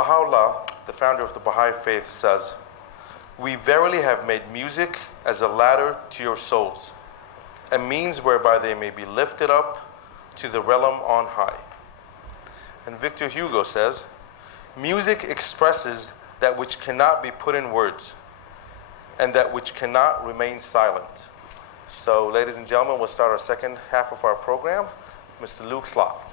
Baha'u'llah, the founder of the Baha'i faith, says, "We verily have made music as a ladder to your souls, a means whereby they may be lifted up to the realm on high." And Victor Hugo says, "Music expresses that which cannot be put in words and that which cannot remain silent." So, ladies and gentlemen, we'll start our second half of our program. Mr. Luke Slop.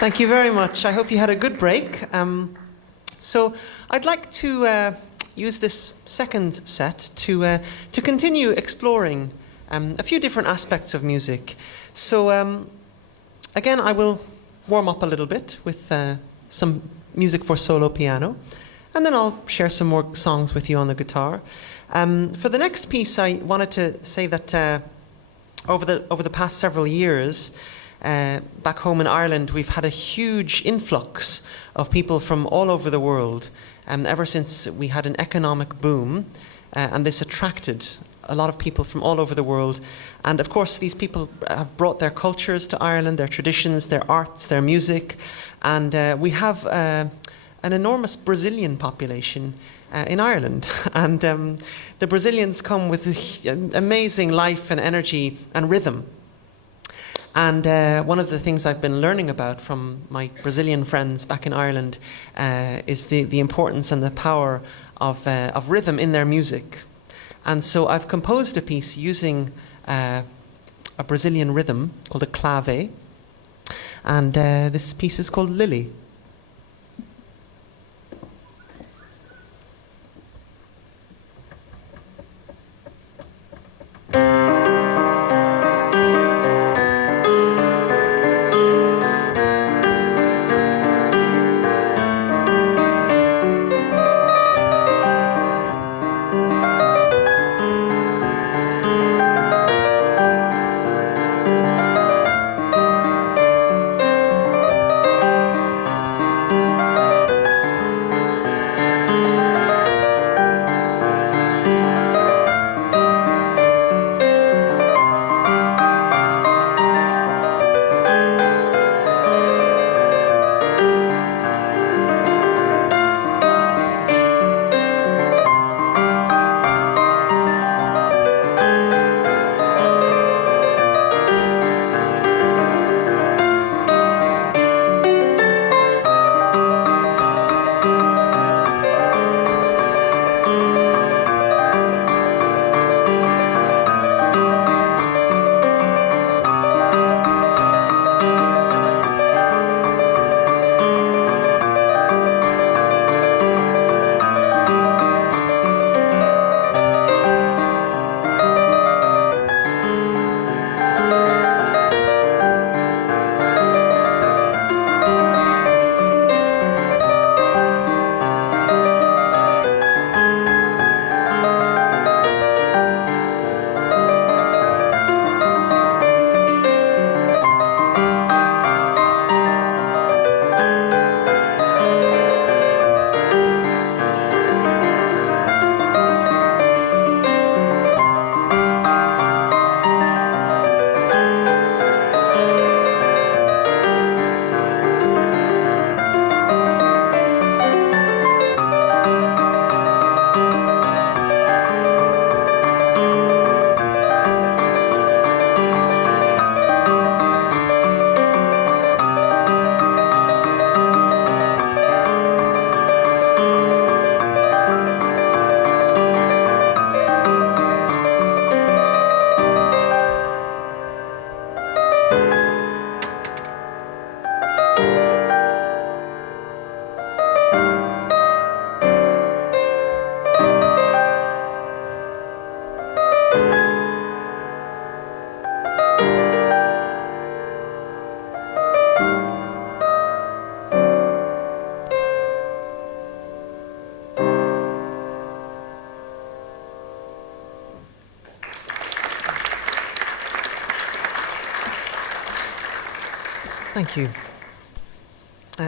Thank you very much. I hope you had a good break. So I'd like to use this second set to continue exploring a few different aspects of music. So again, I will warm up a little bit with some music for solo piano, and then I'll share some more songs with you on the guitar. For the next piece, I wanted to say that over the past several years, back home in Ireland, we've had a huge influx of people from all over the world, ever since we had an economic boom, and this attracted a lot of people from all over the world. And of course, these people have brought their cultures to Ireland, their traditions, their arts, their music, and we have an enormous Brazilian population in Ireland. And the Brazilians come with amazing life and energy and rhythm. And one of the things I've been learning about from my Brazilian friends back in Ireland is the importance and the power of rhythm in their music. And so I've composed a piece using a Brazilian rhythm called a clave. And this piece is called Lily. Thank you.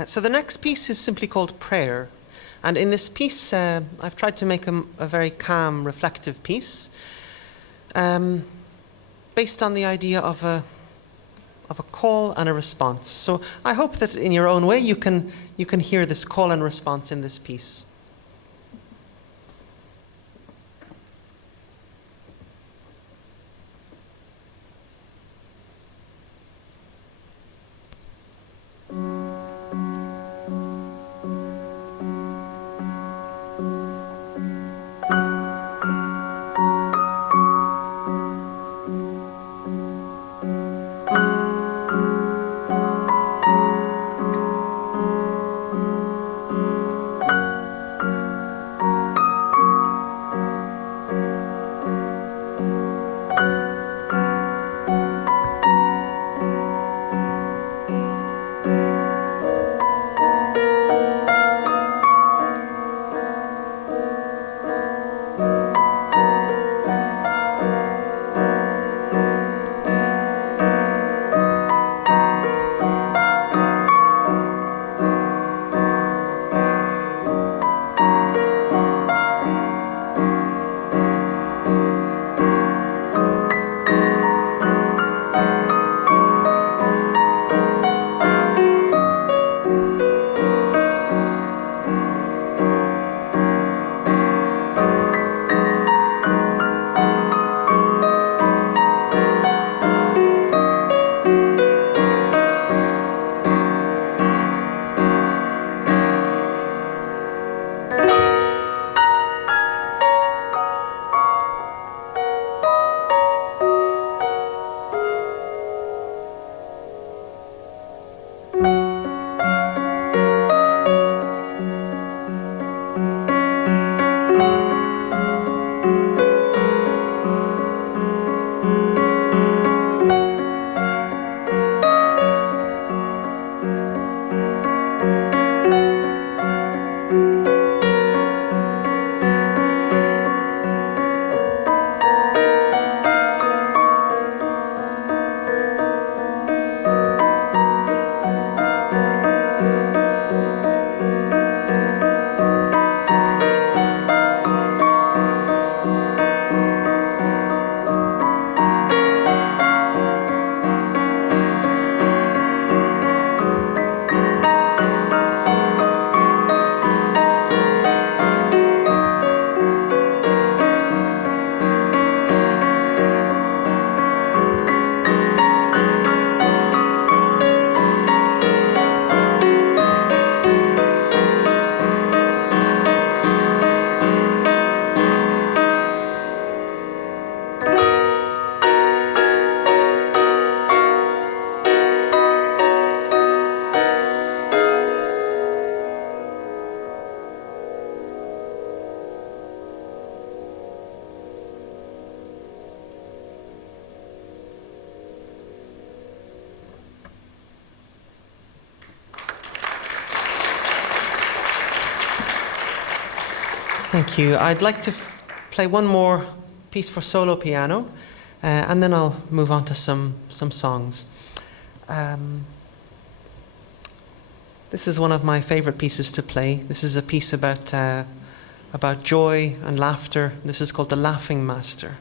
So the next piece is simply called Prayer. And in this piece, I've tried to make a very calm, reflective piece based on the idea of a call and a response. So I hope that in your own way you can hear this call and response in this piece. Thank you. I'd like to play one more piece for solo piano, and then I'll move on to some songs. This is one of my favorite pieces to play. This is a piece about joy and laughter. This is called The Laughing Master.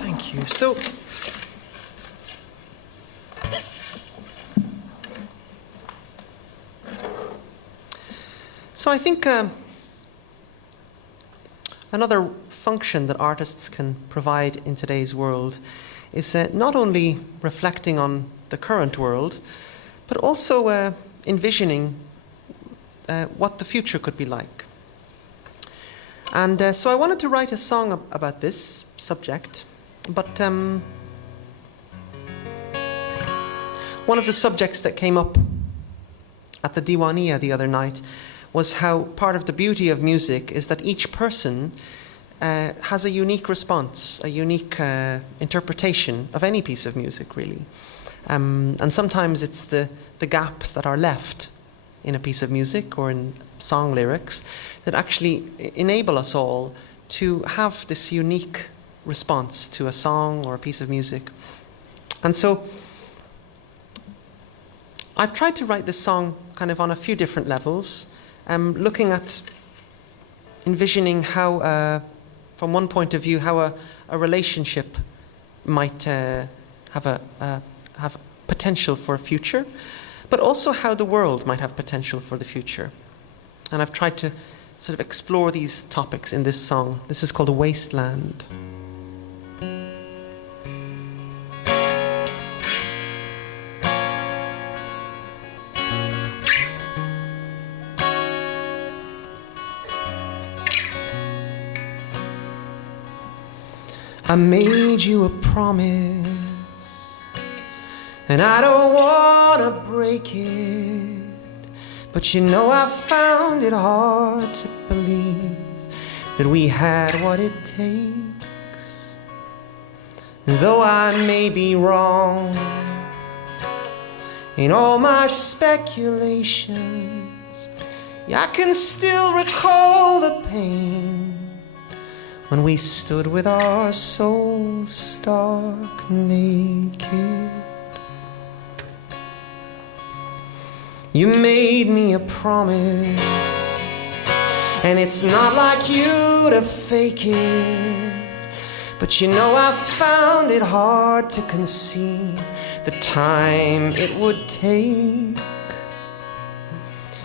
Thank you. So I think another function that artists can provide in today's world is not only reflecting on the current world, but also envisioning what the future could be like. And so I wanted to write a song about this subject, but one of the subjects that came up at the Diwania the other night was how part of the beauty of music is that each person has a unique response, a unique interpretation of any piece of music, really. And sometimes it's the gaps that are left in a piece of music or in song lyrics that actually enable us all to have this unique response to a song or a piece of music. And so I've tried to write this song kind of on a few different levels, looking at envisioning how, from one point of view, how a relationship might have potential for a future, but also how the world might have potential for the future. And I've tried to sort of explore these topics in this song. This is called Wasteland. I made you a promise, and I don't want to break it, but you know I found it hard to believe that we had what it takes. And though I may be wrong in all my speculations, yeah, I can still recall the pain when we stood with our souls stark naked. You made me a promise, and it's not like you to fake it, but you know I found it hard to conceive the time it would take.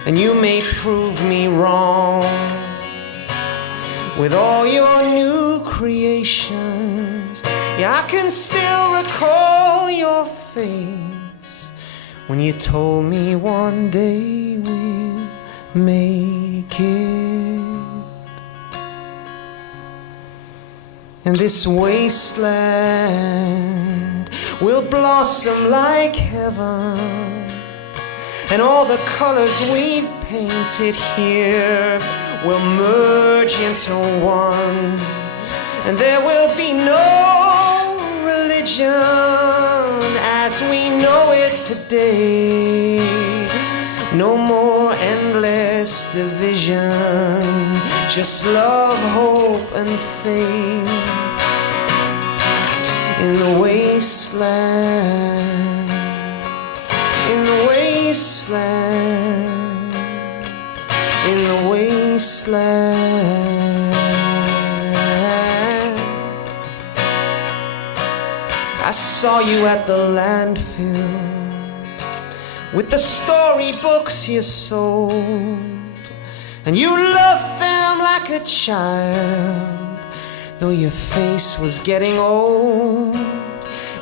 And you may prove me wrong with all your new creations. Yeah, I can still recall your face when you told me one day we'll make it. And this wasteland will blossom like heaven, and all the colors we've painted here will merge into one, and there will be no religion as we know it today. No more endless division, just love, hope, and faith. In the wasteland, in the wasteland, in the wasteland. I saw you at the landfill with the storybooks you sold, and you loved them like a child, though your face was getting old.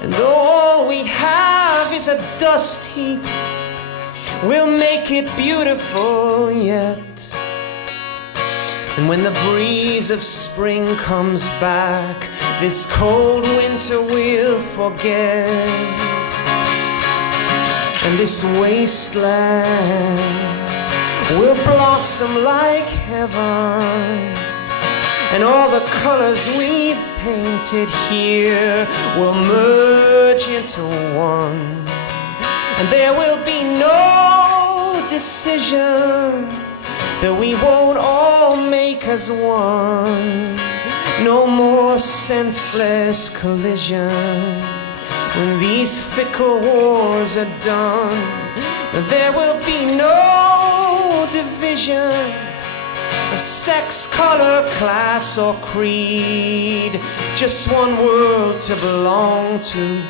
And though all we have is a dust heap, we'll make it beautiful yet. And when the breeze of spring comes back, this cold winter we'll forget. And this wasteland will blossom like heaven, and all the colors we've painted here will merge into one. And there will be no decision that we won't all make as one. No more senseless collision when these fickle wars are done. There will be no division of sex, color, class, or creed. Just one world to belong to,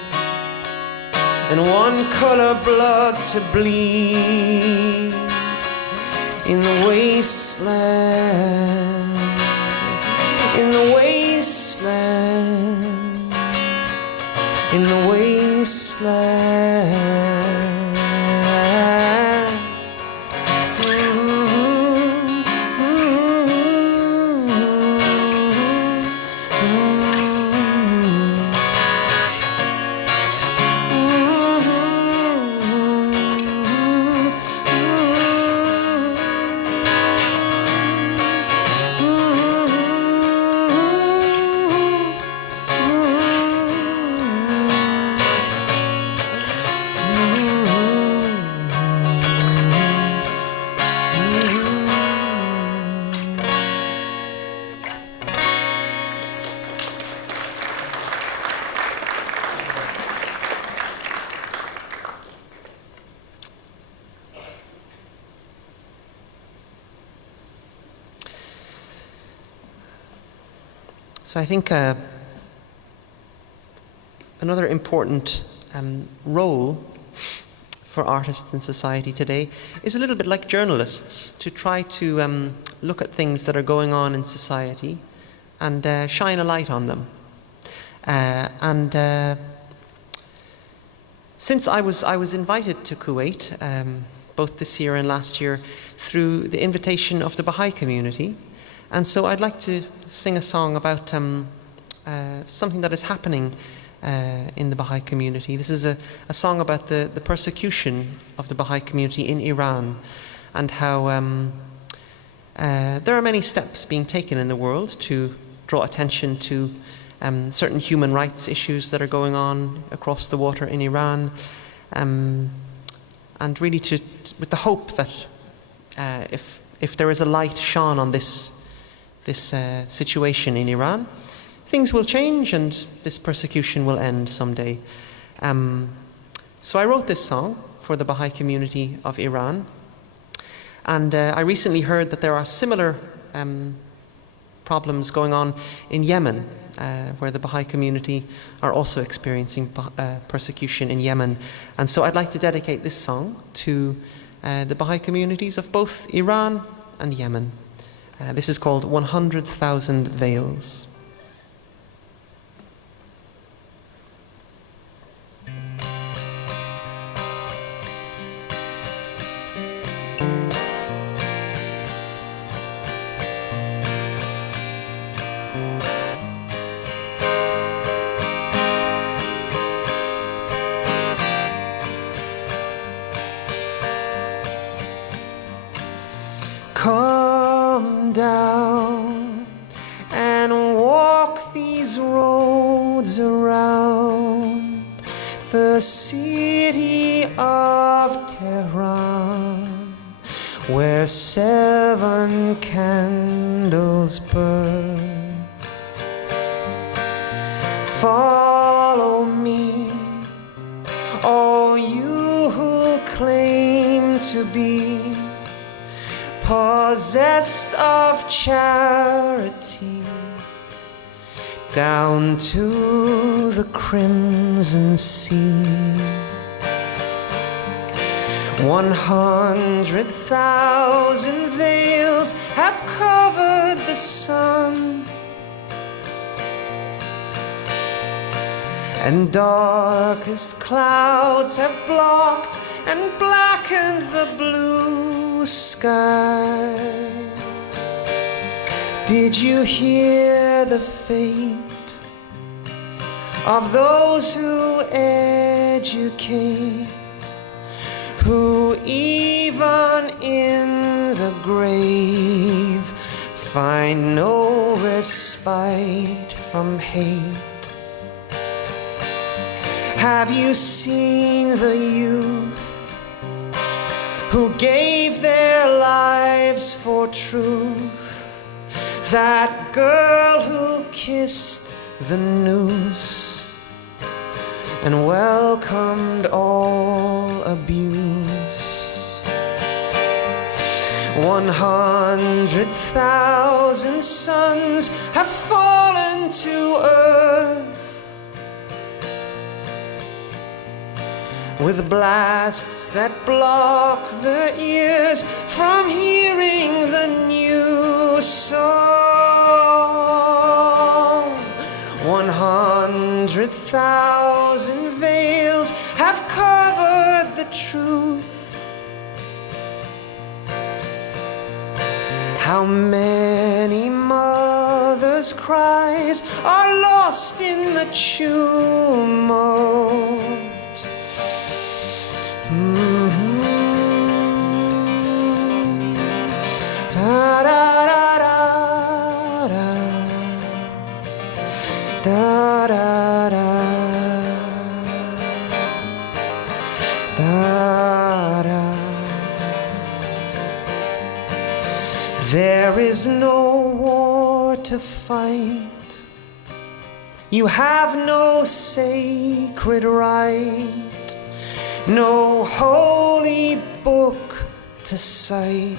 and one color blood to bleed. In the wasteland, in the wasteland, in the wasteland. So I think another important role for artists in society today is a little bit like journalists, to try to look at things that are going on in society and shine a light on them. Since I was invited to Kuwait, both this year and last year, through the invitation of the Baha'i community, and so I'd like to sing a song about something that is happening in the Baha'i community. This is a song about the persecution of the Baha'i community in Iran, and how there are many steps being taken in the world to draw attention to certain human rights issues that are going on across the water in Iran, and really with the hope that if there is a light shone on this situation in Iran, things will change and this persecution will end someday. So I wrote this song for the Baha'i community of Iran, and I recently heard that there are similar problems going on in Yemen, where the Baha'i community are also experiencing persecution in Yemen. And so I'd like to dedicate this song to the Baha'i communities of both Iran and Yemen. This is called 100,000 Veils. Come down and walk these roads around the city of Tehran, where 7 candles burn. Follow me, all you who claim to be possessed of charity, down to the crimson sea. 100,000 veils have covered the sun, and darkest clouds have blocked and blackened the blue sky. Did you hear the fate of those who educate, who even in the grave find no respite from hate? Have you seen the youth who gave their lives for truth? That girl who kissed the noose and welcomed all abuse. 100,000 suns have fallen to earth, with blasts that block the ears from hearing the new song. 100,000 veils have covered the truth. How many mothers' cries are lost in the tumult? Da da da da da da da da da. There is no war to fight. You have no sacred right, no holy book to cite.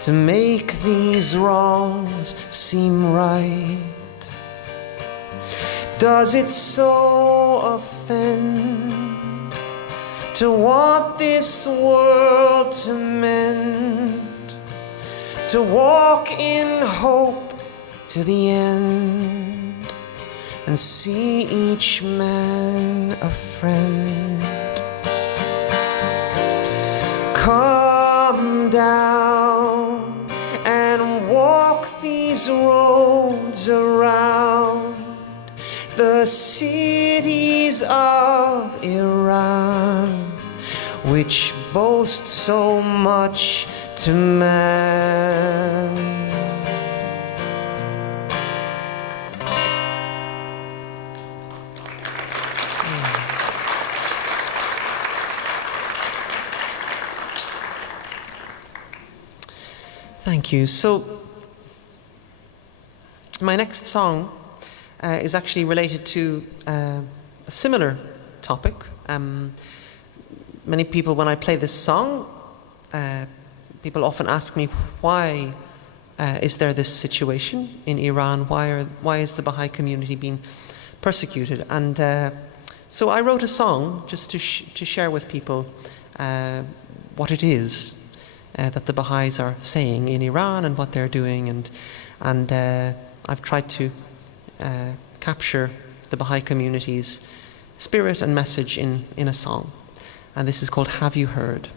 to make these wrongs seem right? Does it so offend to want this world to mend, to walk in hope to the end, and see each man a friend? Come down and walk these roads around the cities of Iran, which boast so much to man. Thank you. So, my next song is actually related to a similar topic. Many people, when I play this song, people often ask me, why is there this situation in Iran? Why is the Baha'i community being persecuted? And so I wrote a song just to share with people what it is that the Baha'is are saying in Iran and what they're doing, and I've tried to capture the Baha'i community's spirit and message in a song. And this is called Have You Heard?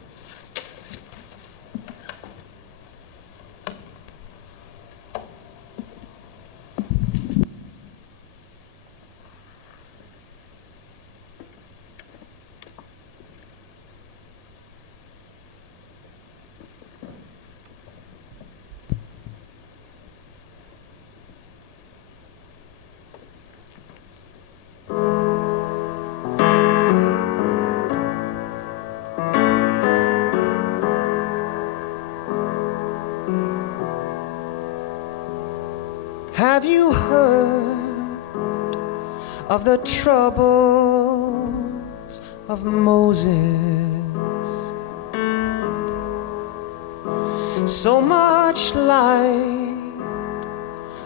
Have you heard of the troubles of Moses? So much light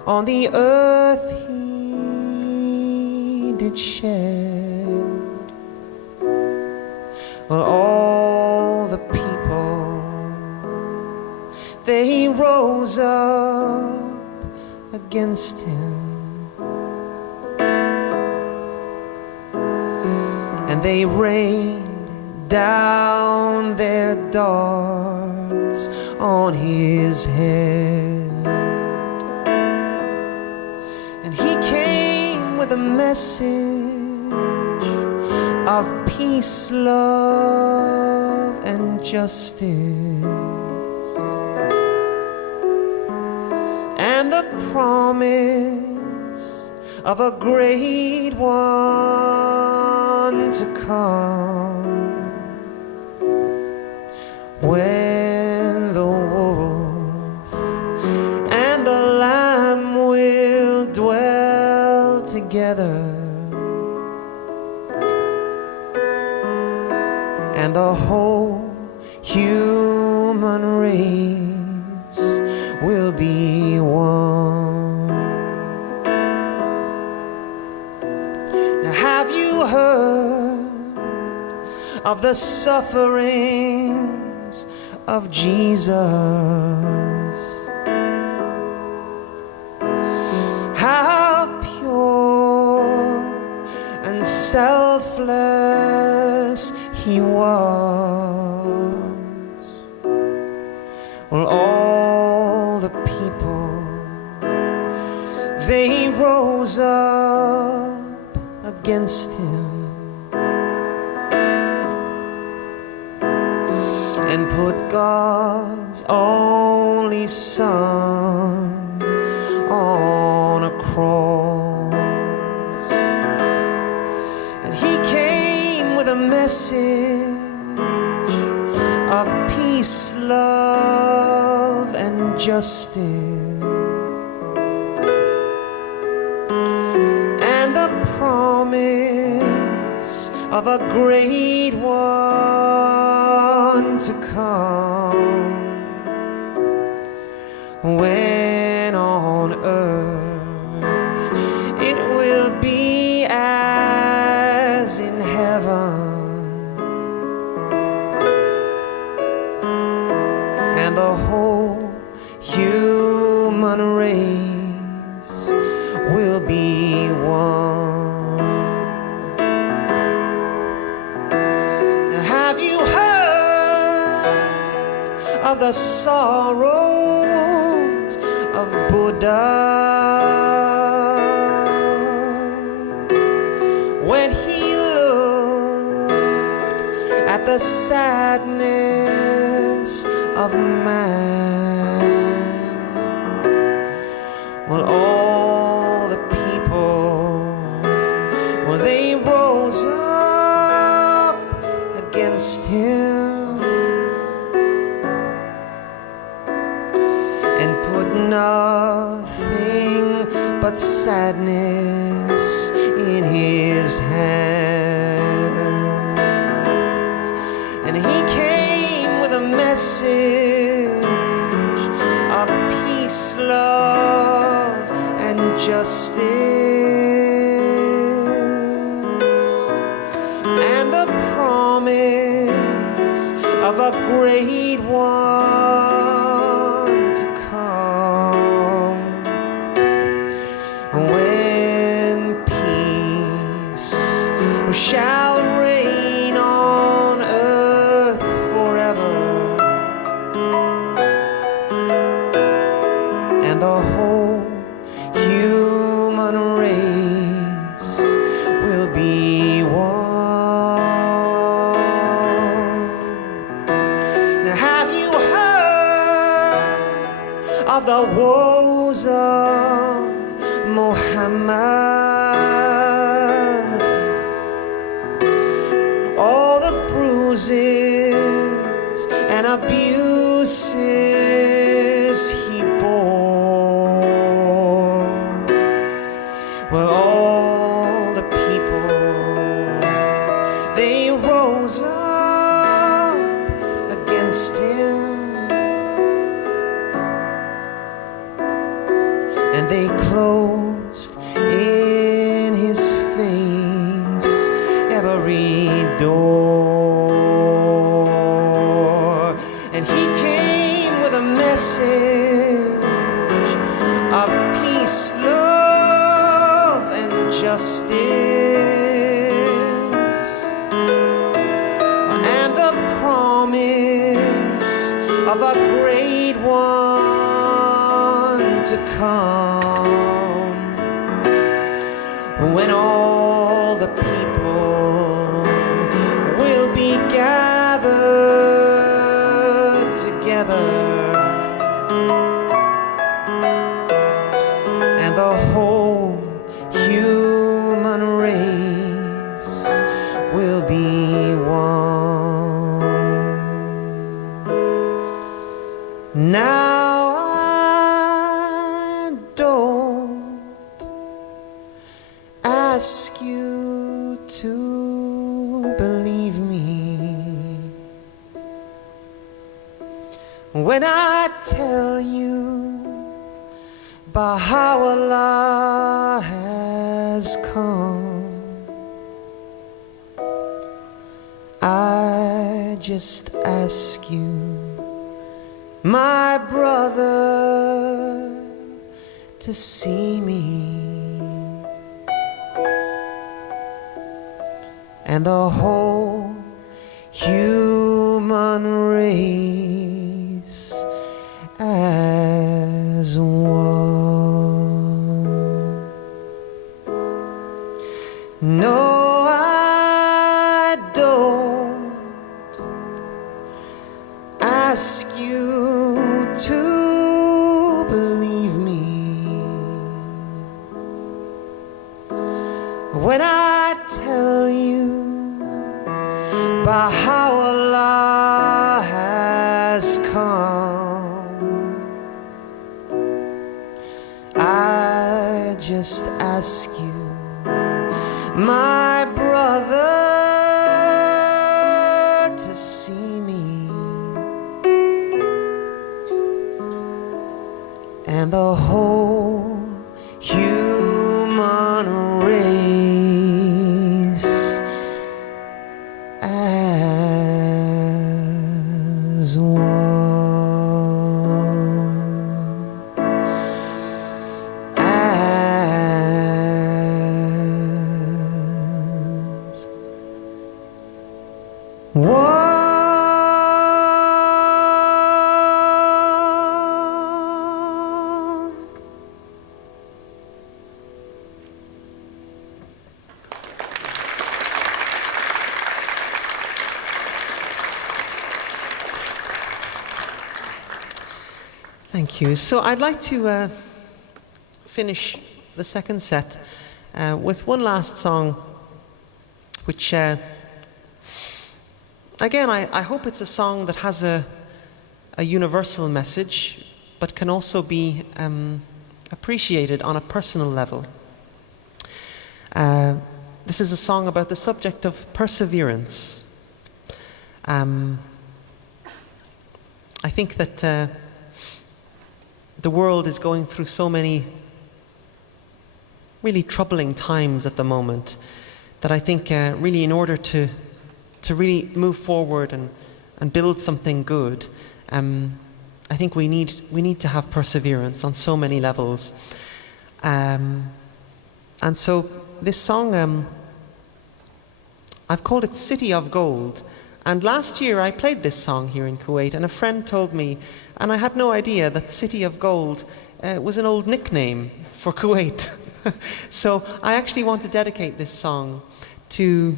on the earth he did shed. Well, all the people, they rose up against him, and they rained down their darts on his head. And he came with a message of peace, love, and justice, and the promise of a great one to come, when the wolf and the lamb will dwell together, and the whole human race will be one. Now, have you heard of the sufferings of Jesus? How pure and selfless he was. Well, all the people, they rose up against him and put God's only Son on a cross. And he came with a message of peace, love, and justice, and the promise of a great one to come, when on earth it will be as in heaven, and the whole human race will be one. Have you heard of the sorrows of Buddha when he looked at the sadness of man? Well, all the people, well, they rose up against him and put nothing but sadness in his hands. And he came with a message of peace, love, and justice, and the promise of a great one to come, when peace shall reign on earth forever, and the whole human race will be one. Now, have you heard of the woes of Muhammad? All the bruises and abuses he bore. Well, all the people, they rose up against him, and they closed in his face every door. And he came with a message of peace, love, and justice, and the promise of a great one to come, when all the people will be gathered together, and the whole human race will be one. Now I don't ask you to believe me when I tell you Baha'u'llah has come. I just ask you, my brother, to see me, and the whole human race as one. No, I don't ask you to believe me when I tell you Baha'u'llah has come. I just ask you, my brother, to see me, and the whole human race as one. Thank you. So I'd like to finish the second set with one last song, which, again, I hope it's a song that has a universal message, but can also be appreciated on a personal level. This is a song about the subject of perseverance. I think that the world is going through so many really troubling times at the moment that I think really in order to really move forward and build something good, I think we need to have perseverance on so many levels. And so this song, I've called it City of Gold. And last year I played this song here in Kuwait, and a friend told me, and I had no idea, that City of Gold was an old nickname for Kuwait. So I actually want to dedicate this song to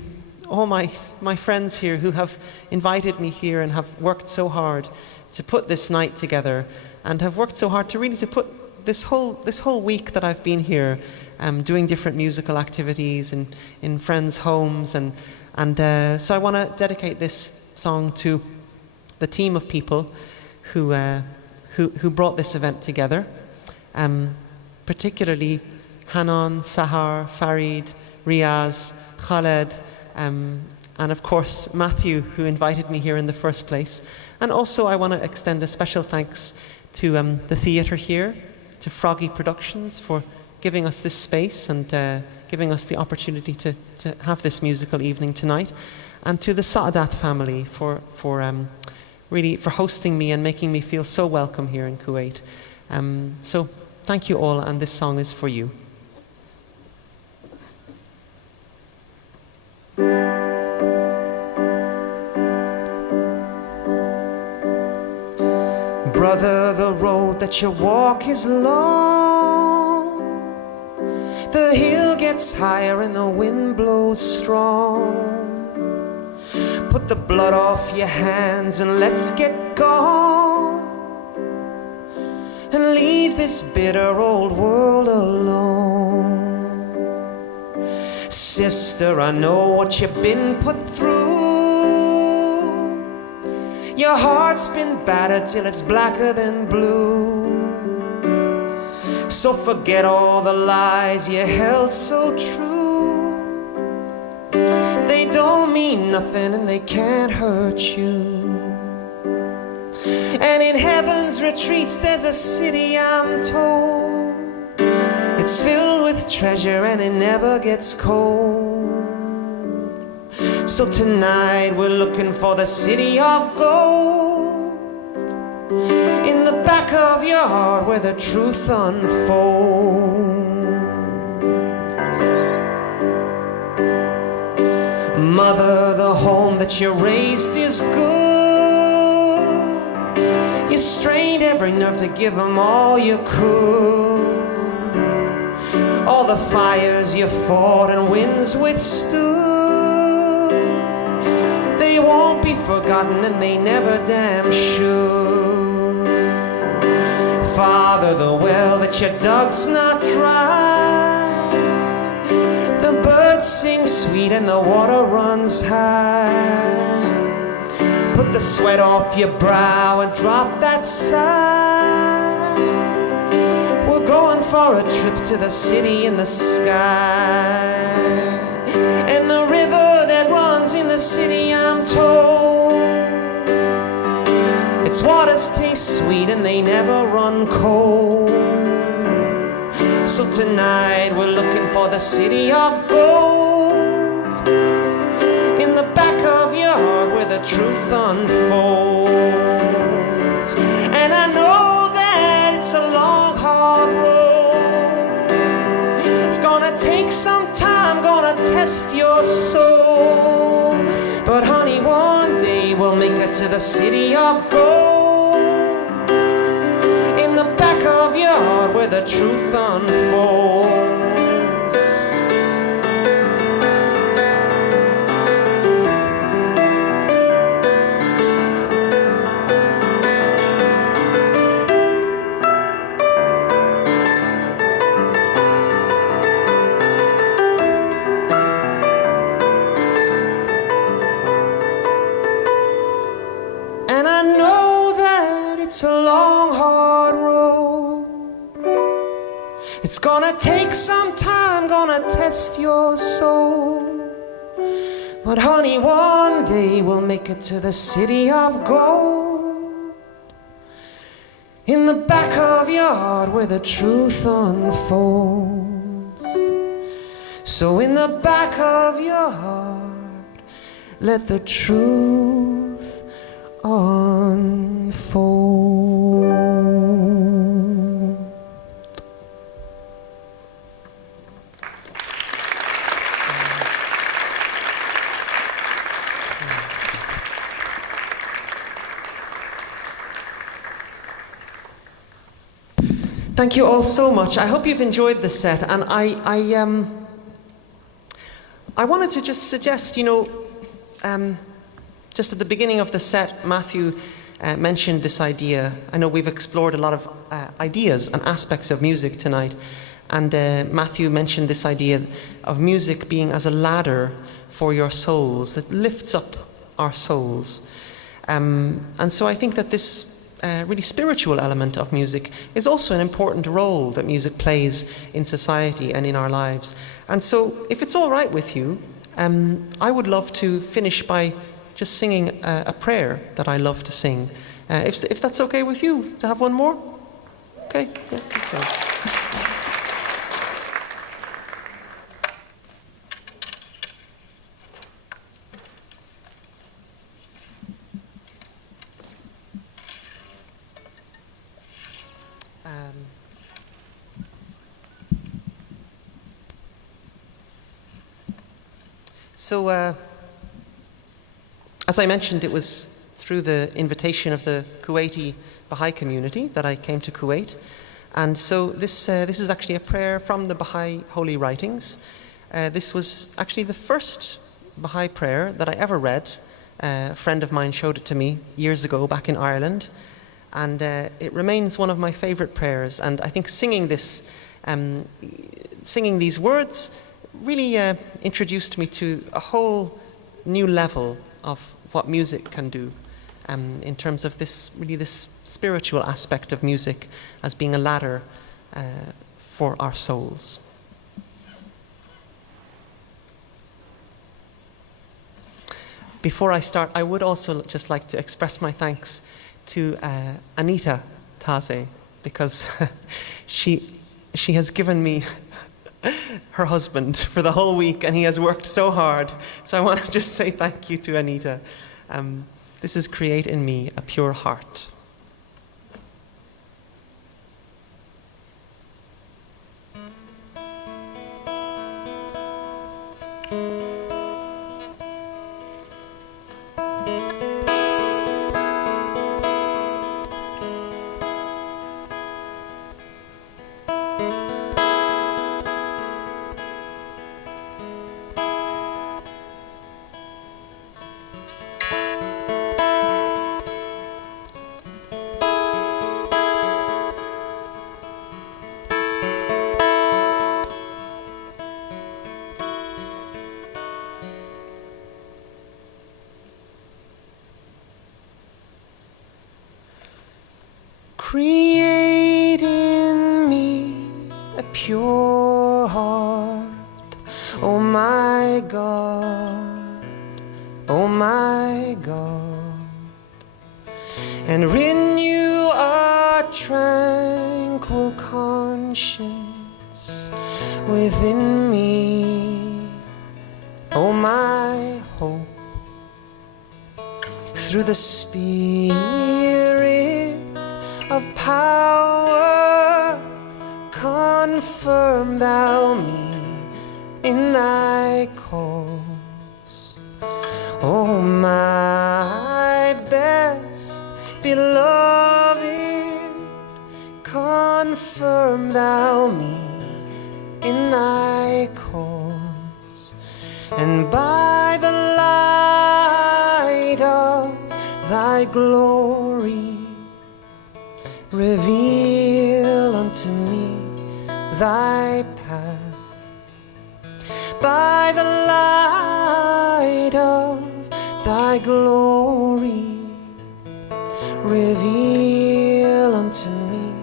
all my friends here who have invited me here and have worked so hard to put this night together, and have worked so hard to really to put this whole week that I've been here doing different musical activities in friends' homes, and so I want to dedicate this song to the team of people who brought this event together, particularly Hanan, Sahar, Farid, Riaz, Khaled, and of course Matthew, who invited me here in the first place. And also I want to extend a special thanks to the theatre here, to Froggy Productions for giving us this space and giving us the opportunity to have this musical evening tonight, and to the Saadat family for really for hosting me and making me feel so welcome here in Kuwait. So thank you all, and this song is for you. Brother, the road that you walk is long. The hill gets higher and the wind blows strong. Put the blood off your hands and let's get gone, and leave this bitter old world alone. Sister, I know what you've been put through. Your heart's been battered till it's blacker than blue. So forget all the lies you held so true. They don't mean nothing and they can't hurt you. And in heaven's retreats there's a city, I'm told. It's filled with treasure and it never gets cold. So tonight we're looking for the city of gold, in the back of your heart where the truth unfolds. Mother, the home that you raised is good. You strained every nerve to give them all you could. All the fires you fought and winds withstood, they won't be forgotten and they never damn should. Father, the well that you dug's not dry. The birds sing sweet and the water runs high. Put the sweat off your brow and drop that sigh. We're going for a trip to the city in the sky. And the river that runs in the city, I'm told, Its waters taste sweet and they never run cold. So tonight we're looking for the city of gold, in the back of your heart where the truth unfolds. And I know that it's a long, hard road. It's gonna take some time, gonna test your soul. But honey, one day we'll make it to the city of gold, in the back of your heart where the truth unfolds. And I know that it's a long, hard road. It's gonna take some time, gonna test your soul. But honey, one day we'll make it to the city of gold, in the back of your heart where the truth unfolds. So in the back of your heart, let the truth unfold. Thank you all so much. I hope you've enjoyed the set, and I wanted to just suggest, just at the beginning of the set, Matthew mentioned this idea. I know we've explored a lot of ideas and aspects of music tonight, and Matthew mentioned this idea of music being as a ladder for your souls, that lifts up our souls. And so I think that this really spiritual element of music is also an important role that music plays in society and in our lives. And so if it's all right with you, I would love to finish by just singing a prayer that I love to sing. If that's okay with you, to have one more? Okay, yeah, okay. So, as I mentioned, it was through the invitation of the Kuwaiti Baha'i community that I came to Kuwait. And so this is actually a prayer from the Baha'i Holy Writings. This was actually the first Baha'i prayer that I ever read. A friend of mine showed it to me years ago back in Ireland. And it remains one of my favorite prayers. And I think singing these words really introduced me to a whole new level of what music can do, in terms of this spiritual aspect of music as being a ladder for our souls. Before I start, I would also just like to express my thanks to Anita Taze, because she has given me her husband for the whole week, and he has worked so hard. So I want to just say thank you to Anita. This is Create in Me a Pure Heart. Create in me a pure heart, oh my God, and renew a tranquil conscience within me. Oh, my hope, through the Spirit of power, confirm thou me in thy cause. Oh, my best beloved, confirm thou me in thy cause, and by the light of thy glory reveal unto me thy path. By the light of thy glory reveal unto me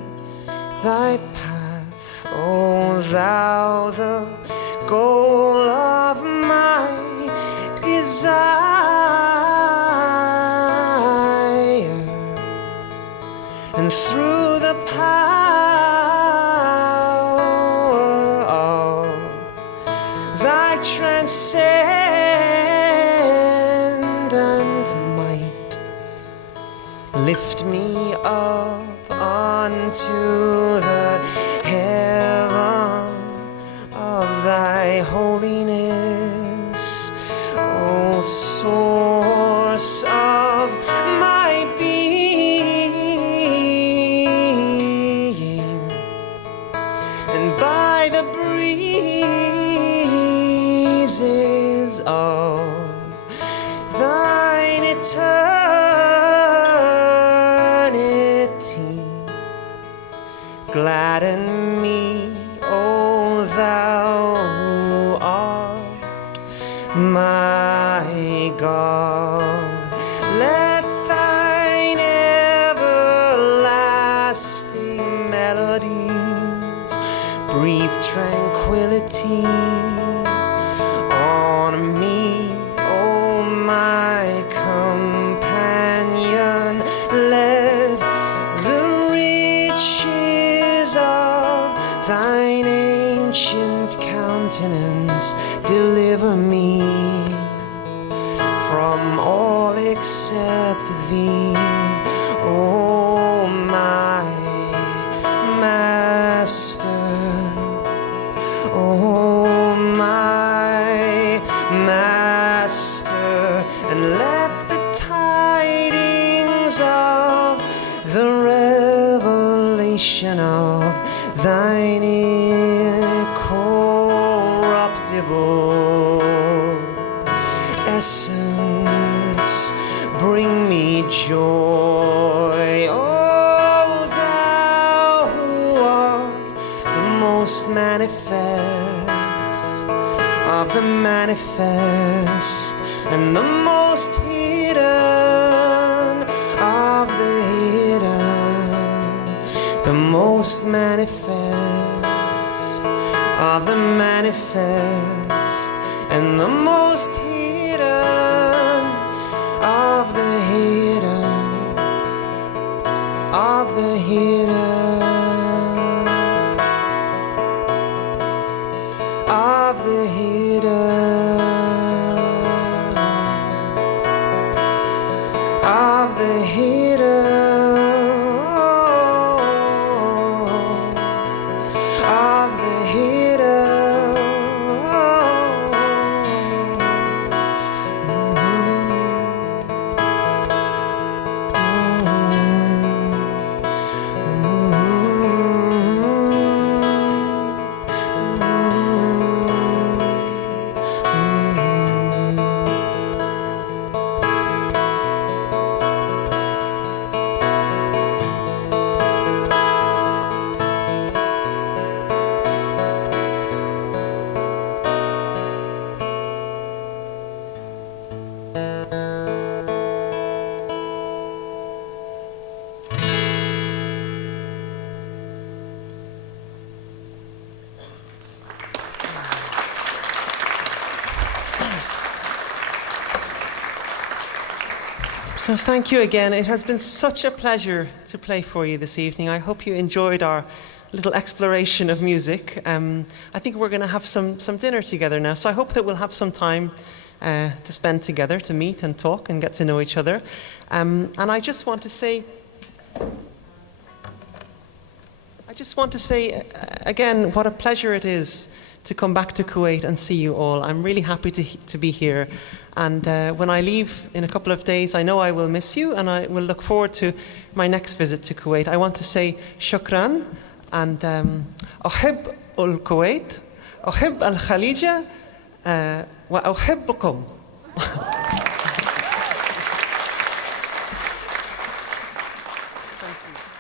thy path. O thou, the goal of my desire, and through the power of thy transcendent might, lift me up unto the heaven of thy holiness, O source of my being, and by the breezes of thine eternity, gladden me, O thou who art my God. Let thine everlasting melodies breathe tranquility on me, O my companion. Let the riches of thine ancient countenance deliver me from all except thee, O my Master. Oh, my Master, and let the tidings of the revelation of thine incorruptible essence bring me joy. Oh, thou who art the most manifest of the manifest, and the most hidden of the hidden, the most manifest of the manifest, and the most hidden of the hidden of the hidden of the hidden of the hidden of the hidden. So thank you again. It has been such a pleasure to play for you this evening. I hope you enjoyed our little exploration of music. I think we're going to have some dinner together now, so I hope that we'll have some time to spend together, to meet and talk and get to know each other. And I just want to say again what a pleasure it is to come back to Kuwait and see you all. I'm really happy to be here. And when I leave in a couple of days, I know I will miss you, and I will look forward to my next visit to Kuwait. I want to say shukran, and أحب الكويت, أحب الخليج, وأحبكم. Thank you.